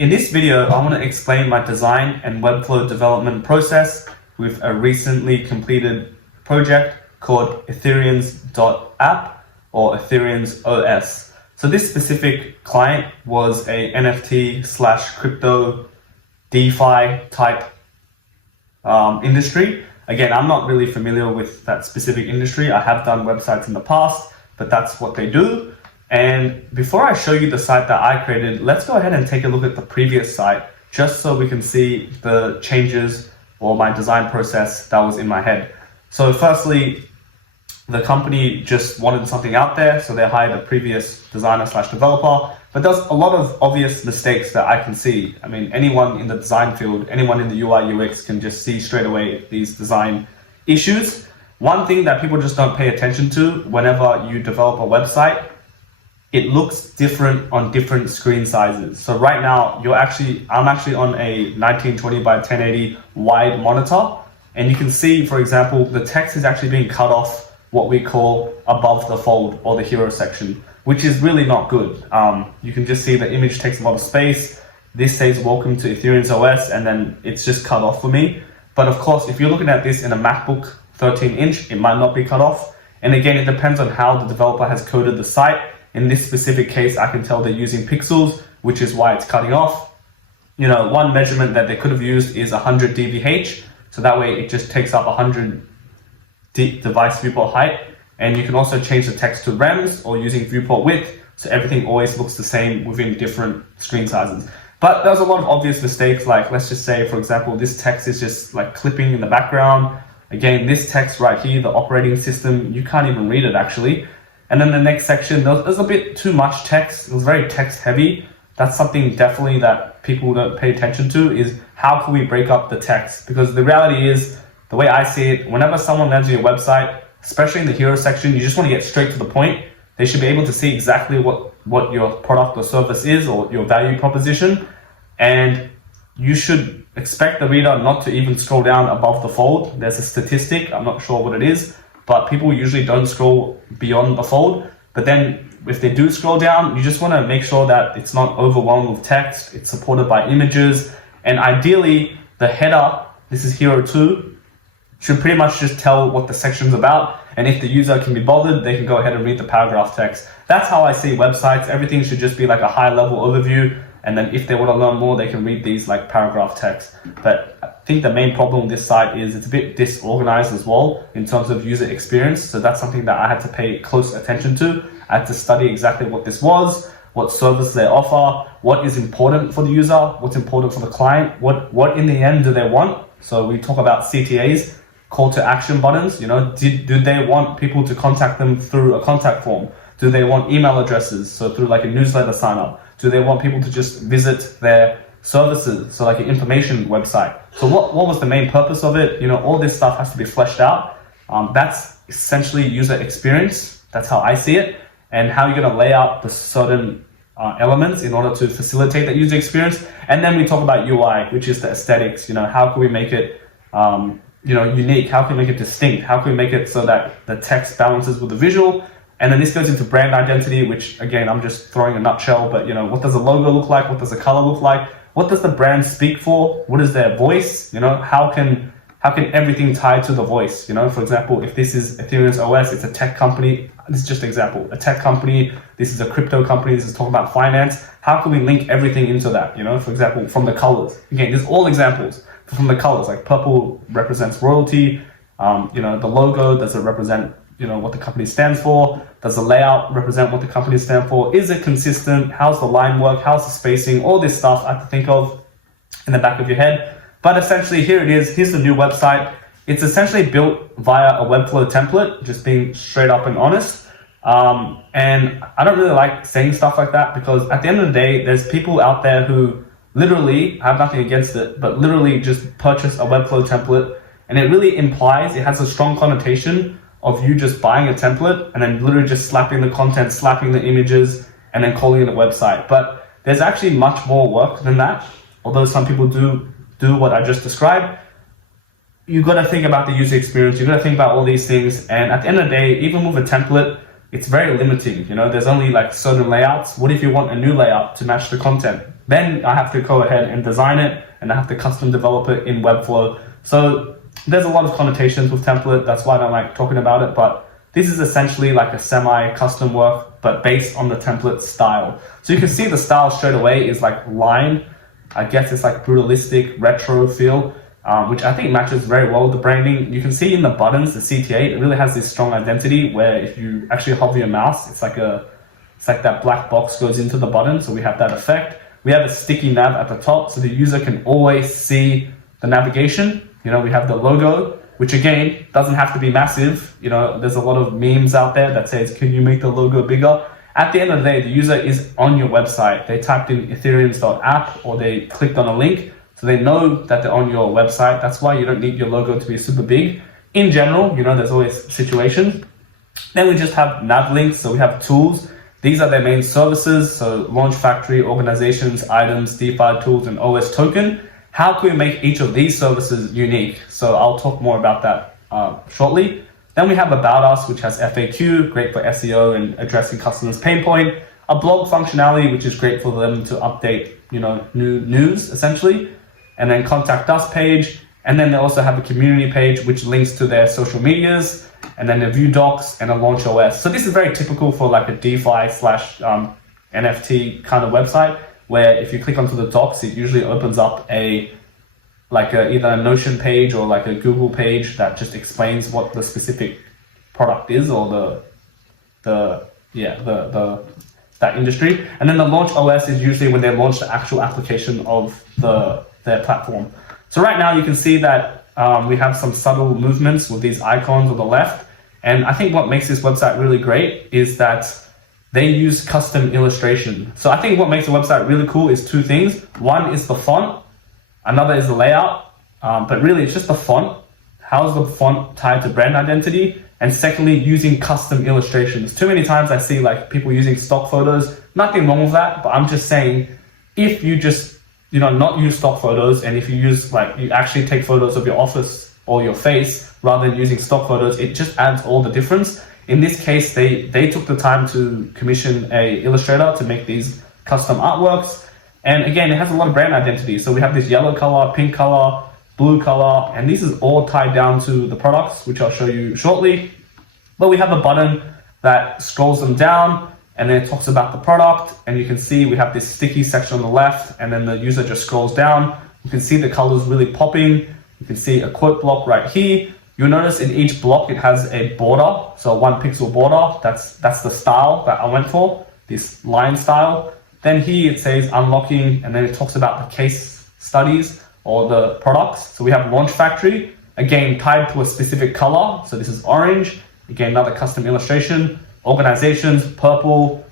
In this video, I want to explain my design and Webflow development process with a recently completed project called EthereansOS or EthereansOS. So this specific client was a NFT / crypto DeFi type industry. Again, I'm not really familiar with that specific industry. I have done websites in the past, but that's what they do. And before I show you the site that I created, let's go ahead and take a look at the previous site, just so we can see the changes or my design process that was in my head. So firstly, the company just wanted something out there, so they hired a previous designer / developer, but there's a lot of obvious mistakes that I can see. I mean, anyone in the design field, anyone in the UI UX can just see straight away these design issues. One thing that people just don't pay attention to whenever you develop a website, it looks different on different screen sizes. So right now, I'm actually on a 1920 by 1080 wide monitor, and you can see, for example, the text is actually being cut off what we call above the fold or the hero section, which is really not good. You can just see the image takes a lot of space. This says welcome to EthereansOS, and then it's just cut off for me. But of course, if you're looking at this in a MacBook 13-inch, it might not be cut off. And again, it depends on how the developer has coded the site. In this specific case, I can tell they're using pixels, which is why it's cutting off. You know, one measurement that they could have used is 100 dBH. So that way it just takes up 100 device viewport height. And you can also change the text to rems or using viewport width. So everything always looks the same within different screen sizes. But there's a lot of obvious mistakes. Like, let's just say, for example, this text is just like clipping in the background. Again, this text right here, the operating system, you can't even read it actually. And then the next section, there's a bit too much text. It was very text heavy. That's something definitely that people don't pay attention to, is how can we break up the text? Because the reality is, the way I see it, whenever someone lands on your website, especially in the hero section, you just want to get straight to the point. They should be able to see exactly what your product or service is or your value proposition. And you should expect the reader not to even scroll down above the fold. There's a statistic, I'm not sure what it is, but people usually don't scroll beyond the fold. But then if they do scroll down, you just want to make sure that it's not overwhelmed with text, it's supported by images, and ideally the header, this is Hero 2, should pretty much just tell what the section's about. And if the user can be bothered, they can go ahead and read the paragraph text. That's how I see websites. Everything should just be like a high level overview. And then if they want to learn more, they can read these like paragraph text. But I think the main problem with this site is it's a bit disorganized as well in terms of user experience. So that's something that I had to pay close attention to. I had to study exactly what this was, what services they offer, what is important for the user, what's important for the client, what in the end do they want. So we talk about CTAs, call to action buttons. You know, do they want people to contact them through a contact form? Do they want email addresses? So through like a newsletter sign up? Do they want people to just visit their services? So like an information website. So what was the main purpose of it? You know, all this stuff has to be fleshed out. That's essentially user experience. That's how I see it. And how you're going to lay out the certain elements in order to facilitate that user experience. And then we talk about UI, which is the aesthetics. You know, how can we make it unique? How can we make it distinct? How can we make it so that the text balances with the visual? And then this goes into brand identity, which again, I'm just throwing a nutshell, but you know, what does the logo look like? What does the color look like? What does the brand speak for? What is their voice? You know, how can everything tie to the voice? You know, for example, if this is EthereansOS, it's a tech company. This is just an example, a tech company. This is a crypto company. This is talking about finance. How can we link everything into that? You know, for example, from the colors. Again, these are all examples from the colors, like purple represents royalty. The logo, does it represent, what the company stands for? Does the layout represent what the company stands for? Is it consistent? How's the line work? How's the spacing? All this stuff I have to think of in the back of your head. But essentially here it is. Here's the new website. It's essentially built via a Webflow template, just being straight up and honest. And I don't really like saying stuff like that because at the end of the day, there's people out there who literally, I have nothing against it, but literally just purchase a Webflow template. And it really implies, it has a strong connotation of you just buying a template and then literally just slapping the content, slapping the images, and then calling it a website. But there's actually much more work than that. Although some people do what I just described, you got to think about the user experience. You got to think about all these things. And at the end of the day, even with a template, it's very limiting. There's only like certain layouts. What if you want a new layout to match the content? Then I have to go ahead and design it, and I have to custom develop it in Webflow. So there's a lot of connotations with template. That's why I don't like talking about it. But this is essentially like a semi-custom work, but based on the template style. So you can see the style straight away is like lined. I guess it's like brutalistic, retro feel, which I think matches very well with the branding. You can see in the buttons, the CTA, it really has this strong identity where if you actually hover your mouse, it's like that black box goes into the button. So we have that effect. We have a sticky nav at the top, so the user can always see the navigation. We have the logo, which again, doesn't have to be massive. There's a lot of memes out there that says, can you make the logo bigger? At the end of the day, the user is on your website. They typed in Ethereans.app or they clicked on a link, so they know that they're on your website. That's why you don't need your logo to be super big. In general, there's always situations. Then we just have nav links, so we have tools. These are their main services, so launch factory, organizations, items, DeFi tools, and OS token. How can we make each of these services unique? So I'll talk more about that shortly. Then we have About Us, which has FAQ, great for SEO and addressing customers' pain point. A blog functionality, which is great for them to update, new news, essentially. And then Contact Us page. And then they also have a community page, which links to their social medias. And then a view docs and a launch OS. So this is very typical for like a DeFi / NFT kind of website, where if you click onto the docs, it usually opens up either a Notion page or like a Google page that just explains what the specific product is or that industry. And then the launch OS is usually when they launch the actual application of their platform. So right now you can see that we have some subtle movements with these icons on the left. And I think what makes this website really great is that they use custom illustration. So I think what makes the website really cool is two things. One is the font, another is the layout, but really it's just the font. How's the font tied to brand identity? And secondly, using custom illustrations. Too many times I see like people using stock photos. Nothing wrong with that, but I'm just saying, if you just not use stock photos, and if you use you actually take photos of your office or your face rather than using stock photos, it just adds all the difference. In this case, they took the time to commission a illustrator to make these custom artworks. And again, it has a lot of brand identity. So we have this yellow color, pink color, blue color, and this is all tied down to the products, which I'll show you shortly. But we have a button that scrolls them down, and then it talks about the product. And you can see we have this sticky section on the left, and then the user just scrolls down. You can see the colors really popping. You can see a quote block right here. You'll notice in each block, it has a border. So 1 pixel border, that's the style that I went for, this line style. Then here it says unlocking, and then it talks about the case studies or the products. So we have launch factory, again, tied to a specific color. So this is orange, again, another custom illustration. Organizations, purple,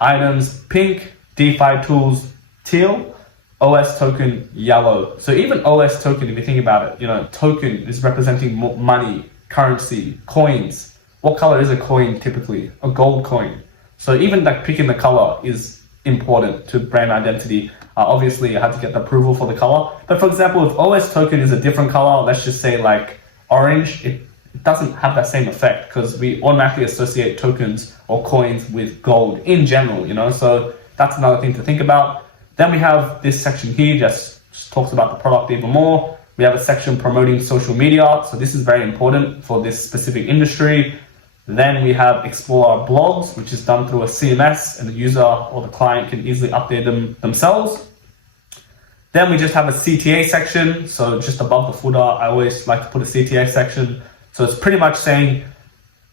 items, pink, DeFi tools, teal, OS token, yellow. So even OS token, if you think about it, token is representing money, currency, coins. What color is a coin typically? A gold coin. So even picking the color is important to brand identity. Obviously, I had to get the approval for the color. But for example, if OS token is a different color, let's just say like orange, it doesn't have that same effect because we automatically associate tokens or coins with gold in general, So that's another thing to think about. Then we have this section here, just talks about the product even more. We have a section promoting social media. So this is very important for this specific industry. Then we have explore our blogs, which is done through a CMS, and the user or the client can easily update them themselves. Then we just have a CTA section. So just above the footer, I always like to put a CTA section. So it's pretty much saying,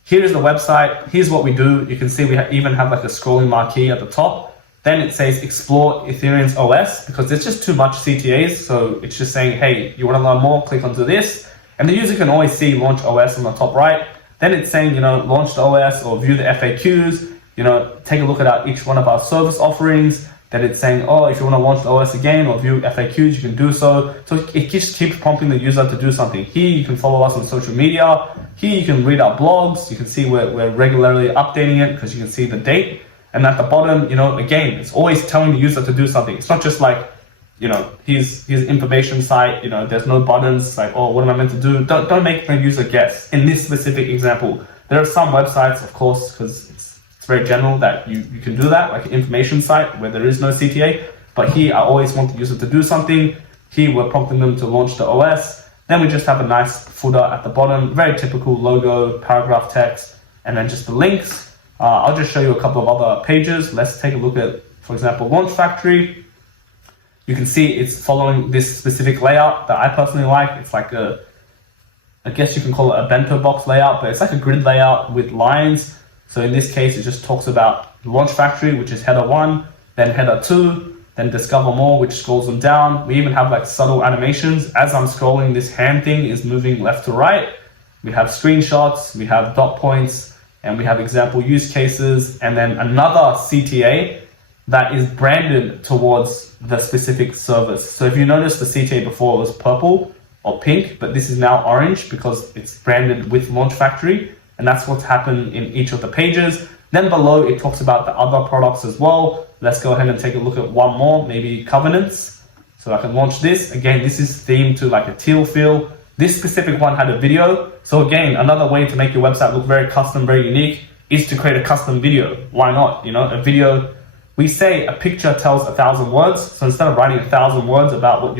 here's the website, here's what we do. You can see we even have like a scrolling marquee at the top. Then it says explore EthereansOS because there's just too much CTAs. So it's just saying, hey, you want to learn more, click onto this. And the user can always see launch OS on the top right. Then it's saying, launch the OS or view the FAQs, take a look at each one of our service offerings. Then it's saying, if you want to launch the OS again or view FAQs, you can do so. So it just keeps prompting the user to do something. Here you can follow us on social media. Here you can read our blogs. You can see we're regularly updating it because you can see the date. And at the bottom, again, it's always telling the user to do something. It's not just like, his information site, there's no buttons like, what am I meant to do? Don't make the user guess. In this specific example, there are some websites, of course, because it's very general that you can do that, like an information site where there is no CTA. But here, I always want the user to do something. Here, we're prompting them to launch the OS. Then we just have a nice footer at the bottom, very typical logo, paragraph text, and then just the links. I'll just show you a couple of other pages. Let's take a look at, for example, Launch Factory. You can see it's following this specific layout that I personally like. It's like I guess you can call it a bento box layout, but it's like a grid layout with lines. So in this case, it just talks about Launch Factory, which is header 1, then header 2, then Discover More, which scrolls them down. We even have like subtle animations. As I'm scrolling, this hand thing is moving left to right. We have screenshots, we have dot points, and we have example use cases, and then another CTA that is branded towards the specific service. So if you notice, the CTA before was purple or pink, but this is now orange because it's branded with Launch Factory, and that's what's happened in each of the pages. Then below, it talks about the other products as well. Let's go ahead and take a look at one more, maybe Covenants. So I can launch this. Again, this is themed to like a teal feel. This specific one had a video. So again, another way to make your website look very custom, very unique is to create a custom video. Why not? You know, a video, we say a picture tells 1,000 words. So instead of writing 1,000 words about what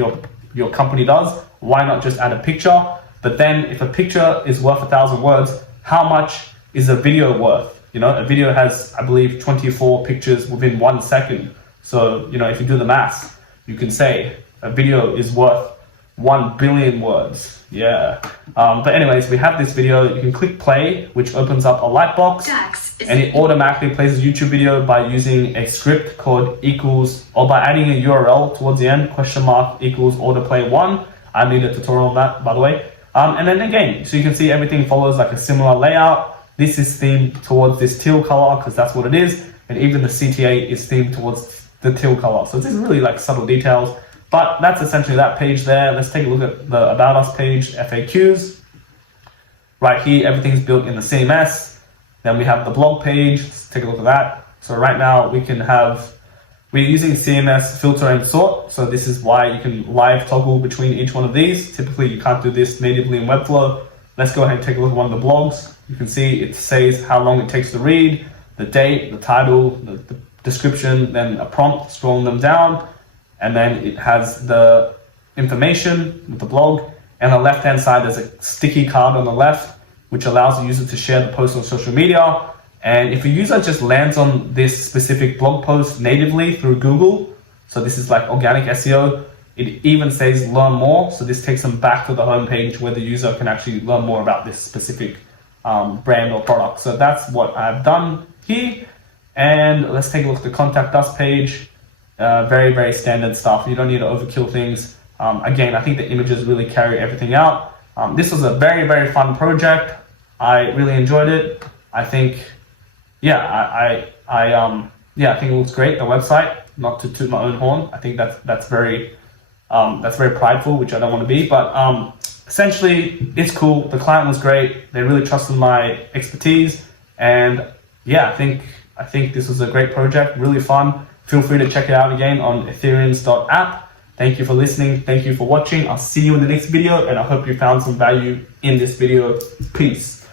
your company does, why not just add a picture? But then if a picture is worth 1,000 words, how much is a video worth? You know, a video has, I believe, 24 pictures within 1 second. So, you know, if you do the maths, you can say a video is worth 1 billion words. Yeah. But anyways, we have this video. You can click play, which opens up a light box, and it automatically plays a YouTube video by using a script called equals, or by adding a URL towards the end, # equals autoplay 1. I made a tutorial on that, by the way. And then again, so you can see everything follows like a similar layout. This is themed towards this teal color because that's what it is. And even the CTA is themed towards the teal color. So it's really like subtle details, but that's essentially that page there. Let's take a look at the About Us page, FAQs. Right here, everything's built in the CMS. Then we have the blog page. Let's take a look at that. So right now we're using CMS filter and sort. So this is why you can live toggle between each one of these. Typically, you can't do this natively in Webflow. Let's go ahead and take a look at one of the blogs. You can see it says how long it takes to read, the date, the title, the description, then a prompt, scrolling them down, and then it has the information with the blog. And on the left-hand side, there's a sticky card on the left, which allows the user to share the post on social media. And if a user just lands on this specific blog post natively through Google, so this is like organic SEO, it even says learn more. So this takes them back to the homepage where the user can actually learn more about this specific brand or product. So that's what I've done here. And let's take a look at the Contact Us page. Very, very standard stuff. You don't need to overkill things. Again, I think the images really carry everything out. This was a very, very fun project. I really enjoyed it. I think, I think it looks great. The website, not to toot my own horn. I think that's very prideful, which I don't want to be, but essentially it's cool. The client was great. They really trusted my expertise, and yeah, I think this was a great project, really fun. Feel free to check it out again on EthereansOS.app. Thank you for listening. Thank you for watching. I'll see you in the next video, and I hope you found some value in this video. Peace.